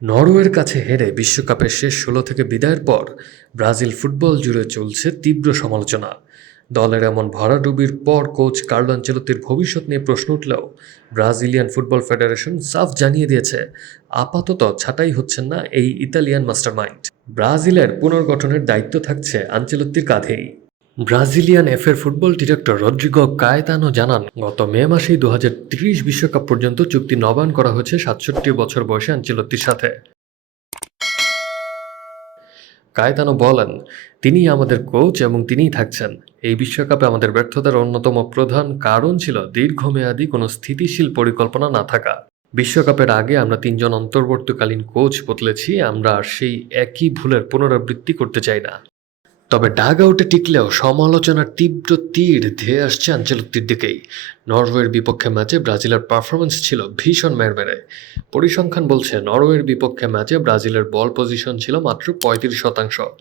নরওয়ের কাছে হেরে বিশ্বকাপের শেষ ১৬ থেকে বিদায়ের পর ব্রাজিল ফুটবল জুড়ে চলছে তীব্র সমালোচনা। দলের এমন ভরাডুবির পর কোচ কার্লো আনচেলত্তির ভবিষ্যৎ নিয়ে প্রশ্ন উঠলেও ব্রাজিলিয়ান ফুটবল ফেডারেশন সাফ জানিয়ে দিয়েছে, আপাতত ছাঁটাই হচ্ছেন না এই ইতালিয়ান মাস্টারমাইন্ড। ব্রাজিলের পুনর্গঠনের দায়িত্ব থাকছে আনচেলত্তির কাঁধেই। ব্রাজিলিয়ান এফের ফুটবল ডিরেক্টর রদ্রিগো কায়েতানো জানান, গত মে মাসেই ২০৩০ বিশ্বকাপ পর্যন্ত চুক্তি নবায়ন করা হয়েছে ৬৭ বছর বয়সে আনচেলত্তির সাথে। কায়েতানো বলেন, তিনিই আমাদের কোচ এবং তিনিই থাকছেন। এই বিশ্বকাপে আমাদের ব্যর্থতার অন্যতম প্রধান কারণ ছিল দীর্ঘমেয়াদী কোনো স্থিতিশীল পরিকল্পনা না থাকা। বিশ্বকাপের আগে আমরা ৩ জন অন্তর্বর্তীকালীন কোচ বদলেছি, আমরা আর সেই একই ভুলের পুনরাবৃত্তি করতে চাই না। তবে ডাগ আউটে টিকলেও সমালোচনার তীব্র তীর ধেয়ে আসছে আনচেলত্তির দিকেই। নরওয়ের বিপক্ষে ম্যাচে ব্রাজিলের পারফরমেন্স ছিল ভীষণ মেরমেরে। পরিসংখ্যান বলছে নরওয়ের বিপক্ষে ম্যাচে ব্রাজিলের বল পজিশন ছিল মাত্র ৩৫%,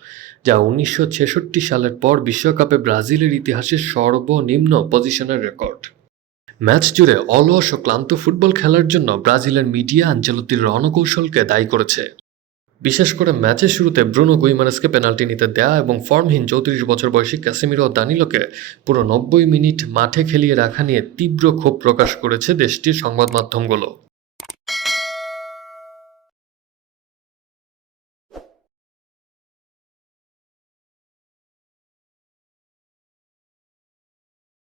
যা ১৯৬৬ সালের পর বিশ্বকাপে ব্রাজিলের ইতিহাসে সর্বনিম্ন পজিশনের রেকর্ড। ম্যাচ জুড়ে অলস ও ক্লান্ত ফুটবল খেলার জন্য ব্রাজিলের মিডিয়া আনচেলত্তির রণকৌশলকে দায়ী করেছে। বিশেষ করে ম্যাচের শুরুতে ব্রুনো গুইমারেসকে পেনাল্টি নিতে দেয়া এবং ফর্মহীন ৩৪ বছর বয়সী ক্যাসেমিরো ও দানিলোকে পুরো ৯০ মিনিট মাঠে খেলিয়ে রাখা নিয়ে তীব্র ক্ষোভ প্রকাশ করেছে দেশটির সংবাদ মাধ্যমগুলো।